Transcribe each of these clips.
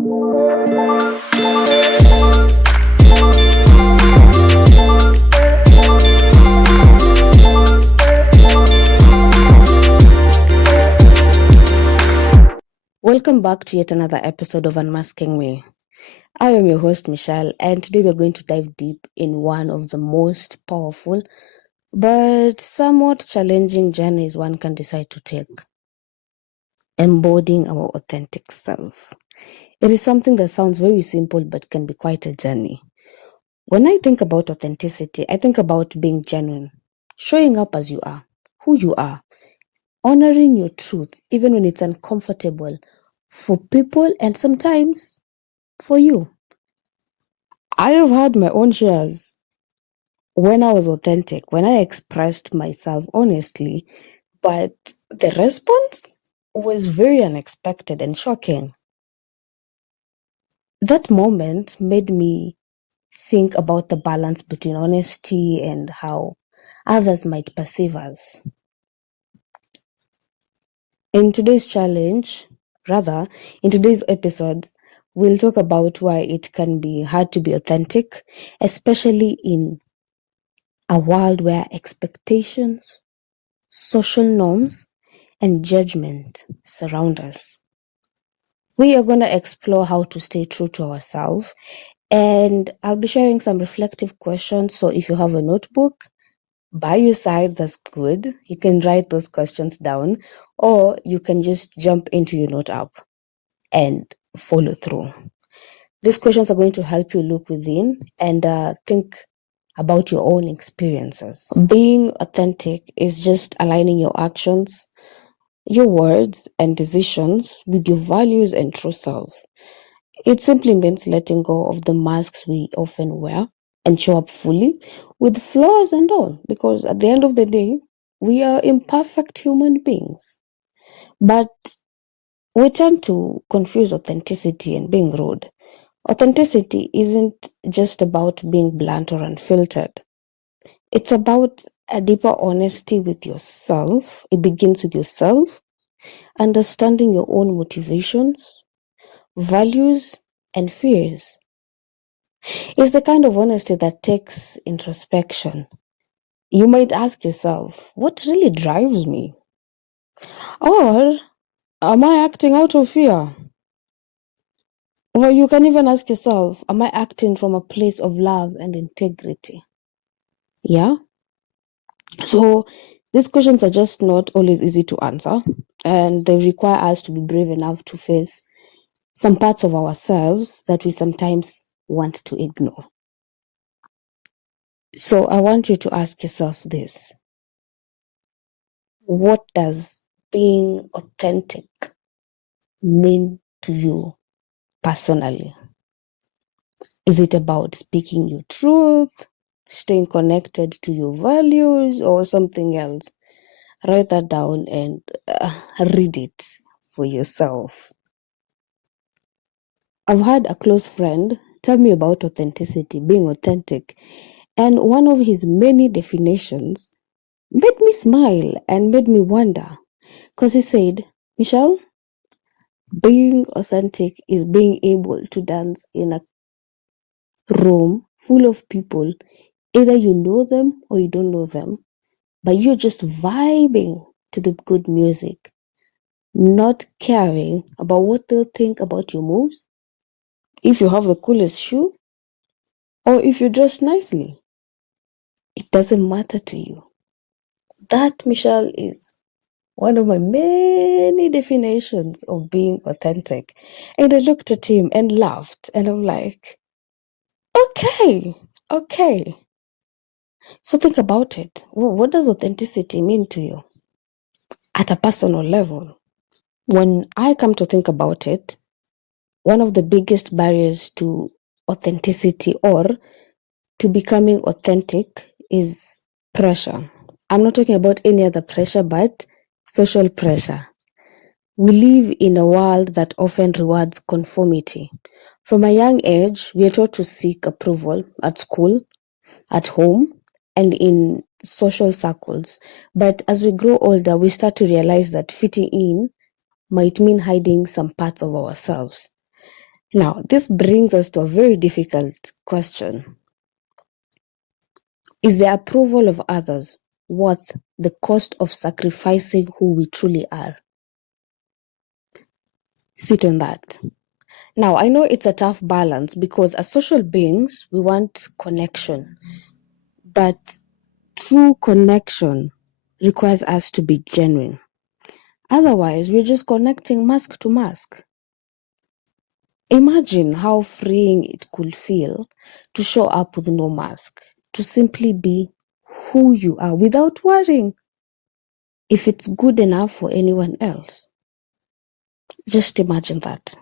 Welcome back to yet another episode of Unmasking Me. I am your host, Michelle, and today we're going to dive deep in one of the most powerful but somewhat challenging journeys one can decide to take: embodying our authentic self. It is something that sounds very simple but can be quite a journey. When I think about authenticity, I think about being genuine, showing up as you are, who you are, honoring your truth, even when it's uncomfortable for people and sometimes for you. I have had my own shares when I was authentic, when I expressed myself honestly, but the response was very unexpected and shocking. That moment made me think about the balance between honesty and how others might perceive us. In today's in today's episode, we'll talk about why it can be hard to be authentic, especially in a world where expectations, social norms, and judgment surround us. We are going to explore how to stay true to ourselves, and I'll be sharing some reflective questions. So if you have a notebook by your side, that's good. You can write those questions down, or you can just jump into your note app and follow through. These questions are going to help you look within and think about your own experiences. Being authentic is just aligning your actions, your words, and decisions with your values and true self. It simply means letting go of the masks we often wear and show up fully with flaws and all, because at the end of the day, we are imperfect human beings. But we tend to confuse authenticity and being rude. Authenticity isn't just about being blunt or unfiltered. It's about a deeper honesty with yourself. It begins with yourself, understanding your own motivations, values, and fears. It's the kind of honesty that takes introspection. You might ask yourself, what really drives me? Or am I acting out of fear? Or you can even ask yourself, am I acting from a place of love and integrity? Yeah? So these questions are just not always easy to answer, and they require us to be brave enough to face some parts of ourselves that we sometimes want to ignore. So I want you to ask yourself this: what does being authentic mean to you personally? Is it about speaking your truth, staying connected to your values, or something else? Write that down and read it for yourself. I've had a close friend tell me about authenticity, being authentic, and one of his many definitions made me smile and made me wonder, because he said, Michelle, being authentic is being able to dance in a room full of people. Either you know them or you don't know them, but you're just vibing to the good music, not caring about what they'll think about your moves, if you have the coolest shoe, or if you dress nicely. It doesn't matter to you. That, Michelle, is one of my many definitions of being authentic. And I looked at him and laughed, and I'm like, okay. So think about it. What does authenticity mean to you at a personal level? When I come to think about it, one of the biggest barriers to authenticity or to becoming authentic is pressure. I'm not talking about any other pressure, but social pressure. We live in a world that often rewards conformity. From a young age, we are taught to seek approval at school, at home, and in social circles. But as we grow older, we start to realize that fitting in might mean hiding some parts of ourselves. Now, this brings us to a very difficult question. Is the approval of others worth the cost of sacrificing who we truly are? Sit on that. Now, I know it's a tough balance because as social beings, we want connection. But true connection requires us to be genuine. Otherwise, we're just connecting mask to mask. Imagine how freeing it could feel to show up with no mask, to simply be who you are without worrying if it's good enough for anyone else. Just imagine that.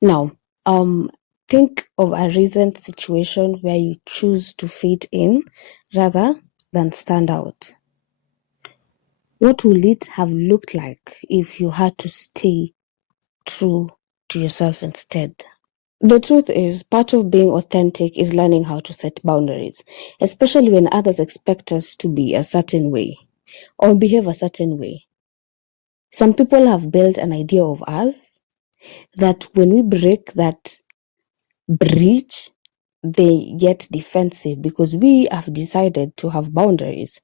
Now, think of a recent situation where you choose to fit in rather than stand out. What will it have looked like if you had to stay true to yourself instead? The truth is, part of being authentic is learning how to set boundaries, especially when others expect us to be a certain way or behave a certain way. Some people have built an idea of us that when we break that breach, they get defensive because we have decided to have boundaries.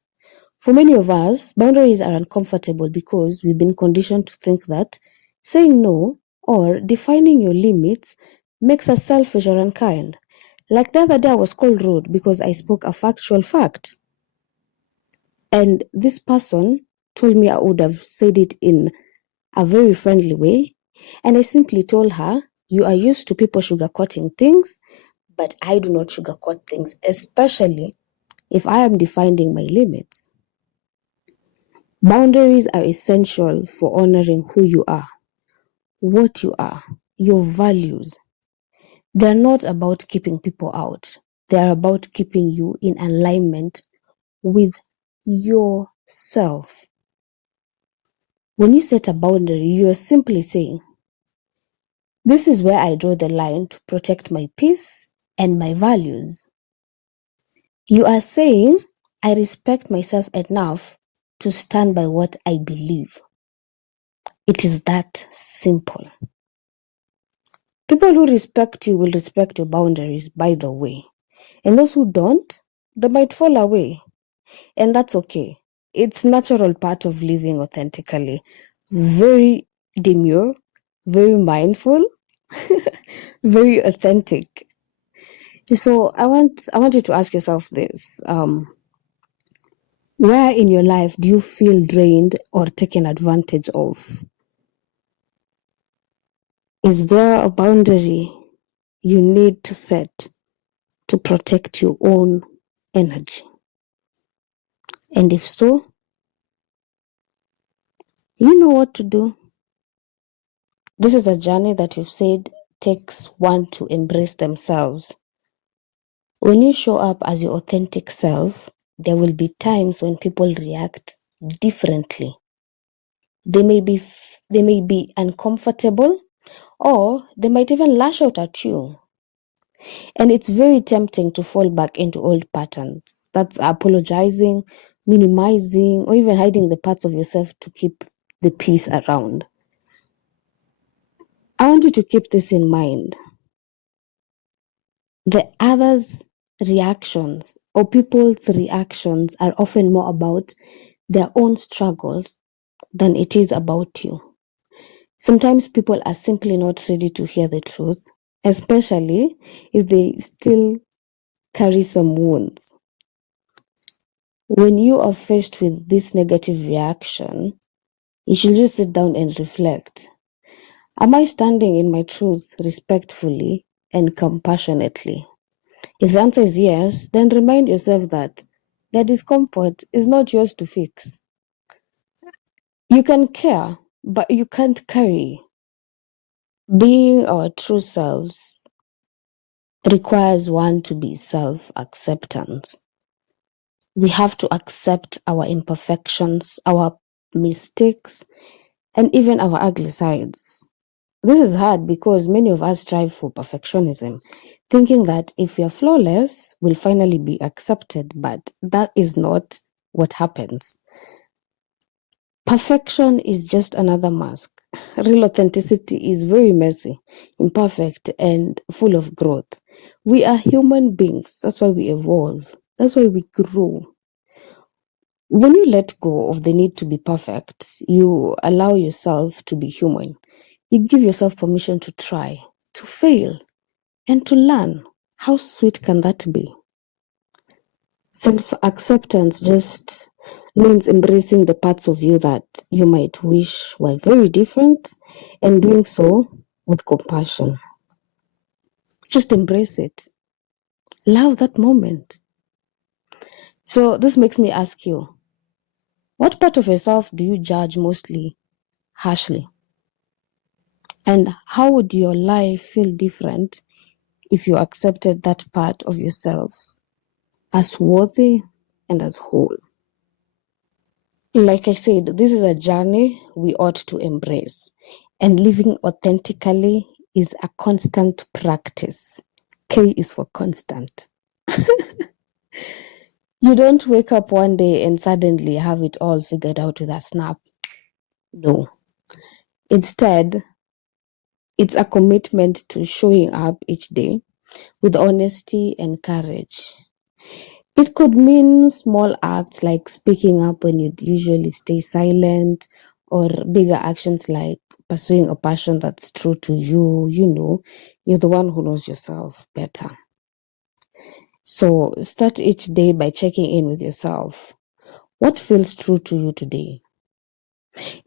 For many of us, boundaries are uncomfortable because we've been conditioned to think that saying no or defining your limits makes us selfish or unkind. Like the other day, I was called rude because I spoke a factual fact. And this person told me I would have said it in a very friendly way. And I simply told her, you are used to people sugarcoating things, but I do not sugarcoat things, especially if I am defining my limits. Boundaries are essential for honoring who you are, what you are, your values. They're not about keeping people out. They're about keeping you in alignment with yourself. When you set a boundary, you're simply saying, this is where I draw the line to protect my peace and my values. You are saying, I respect myself enough to stand by what I believe. It is that simple. People who respect you will respect your boundaries, by the way. And those who don't, they might fall away. And that's okay. It's natural part of living authentically. Very demure, very mindful, very authentic. So I want you to ask yourself this. Where in your life do you feel drained or taken advantage of? Is there a boundary you need to set to protect your own energy? And if so, you know what to do. This is a journey that you've said takes one to embrace themselves. When you show up as your authentic self, there will be times when people react differently. They may be uncomfortable, or they might even lash out at you. And it's very tempting to fall back into old patterns. That's apologizing, minimizing, or even hiding the parts of yourself to keep the peace around. I want you to keep this in mind. The others' reactions or people's reactions are often more about their own struggles than it is about you. Sometimes people are simply not ready to hear the truth, especially if they still carry some wounds. When you are faced with this negative reaction, you should just sit down and reflect. Am I standing in my truth respectfully and compassionately? If the answer is yes, then remind yourself that their discomfort is not yours to fix. You can care, but you can't carry. Being our true selves requires one to be self-acceptance. We have to accept our imperfections, our mistakes, and even our ugly sides. This is hard because many of us strive for perfectionism, thinking that if we are flawless, we'll finally be accepted, but that is not what happens. Perfection is just another mask. Real authenticity is very messy, imperfect, and full of growth. We are human beings. That's why we evolve. That's why we grow. When you let go of the need to be perfect, you allow yourself to be human. You give yourself permission to try, to fail, and to learn. How sweet can that be? Self acceptance just means embracing the parts of you that you might wish were very different and doing so with compassion. Just embrace it. Love that moment. So, this makes me ask you, what part of yourself do you judge mostly harshly? And how would your life feel different if you accepted that part of yourself as worthy and as whole? Like I said, this is a journey we ought to embrace, and living authentically is a constant practice. K is for constant. You don't wake up one day and suddenly have it all figured out with a snap. No. Instead, it's a commitment to showing up each day with honesty and courage. It could mean small acts like speaking up when you'd usually stay silent, or bigger actions like pursuing a passion that's true to you. You know, you're the one who knows yourself better. So start each day by checking in with yourself. What feels true to you today?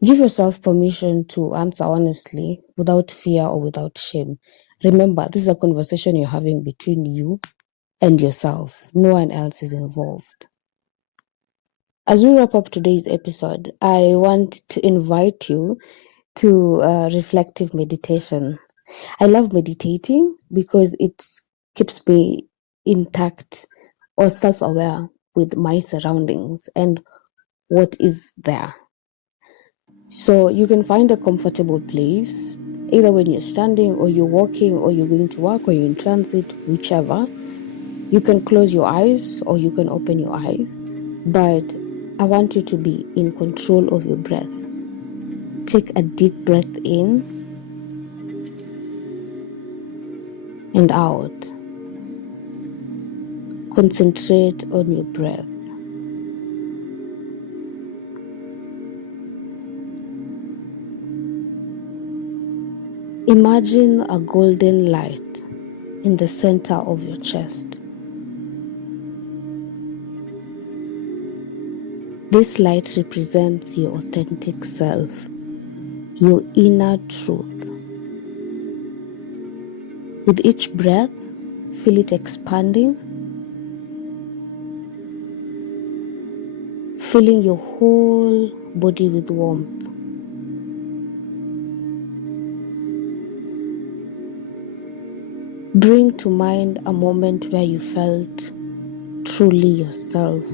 Give yourself permission to answer honestly without fear or without shame. Remember, this is a conversation you're having between you and yourself. No one else is involved. As we wrap up today's episode, I want to invite you to reflective meditation. I love meditating because it keeps me intact or self aware with my surroundings and what is there. So you can find a comfortable place, either when you're standing or you're walking or you're going to work or you're in transit, whichever. You can close your eyes or you can open your eyes, but I want you to be in control of your breath. Take a deep breath in and out. Concentrate on your breath. Imagine a golden light in the center of your chest. This light represents your authentic self, your inner truth. With each breath, feel it expanding, filling your whole body with warmth. Bring to mind a moment where you felt truly yourself.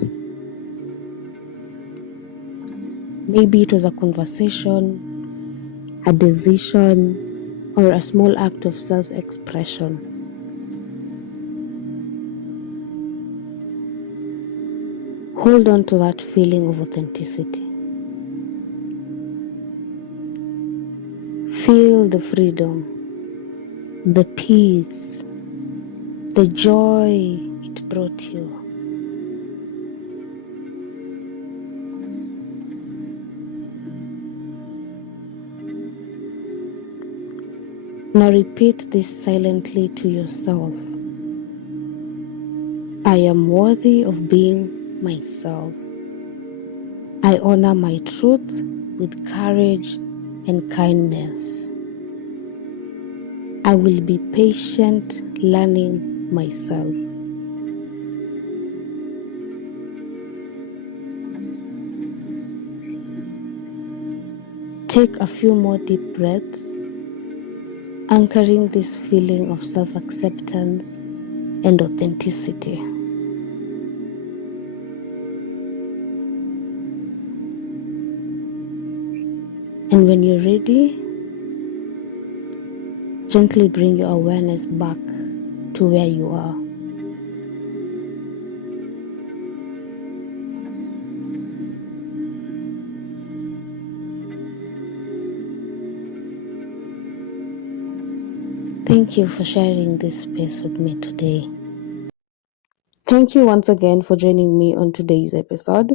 Maybe it was a conversation, a decision, or a small act of self-expression. Hold on to that feeling of authenticity. Feel the freedom, the peace, the joy it brought you. Now repeat this silently to yourself. I am worthy of being myself. I honor my truth with courage and kindness. I will be patient learning myself. Take a few more deep breaths, anchoring this feeling of self-acceptance and authenticity. And when you're ready, gently bring your awareness back to where you are. Thank you for sharing this space with me today. Thank you once again for joining me on today's episode.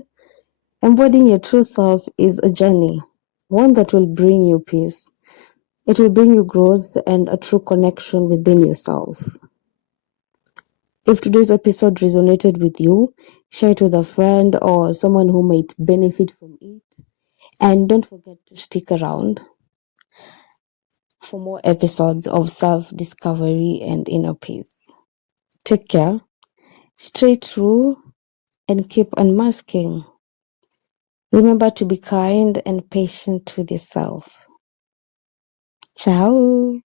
Embodying your true self is a journey, one that will bring you peace. It will bring you growth and a true connection within yourself. If today's episode resonated with you, share it with a friend or someone who might benefit from it. And don't forget to stick around for more episodes of self-discovery and inner peace. Take care, stay true, and keep unmasking. Remember to be kind and patient with yourself. Ciao.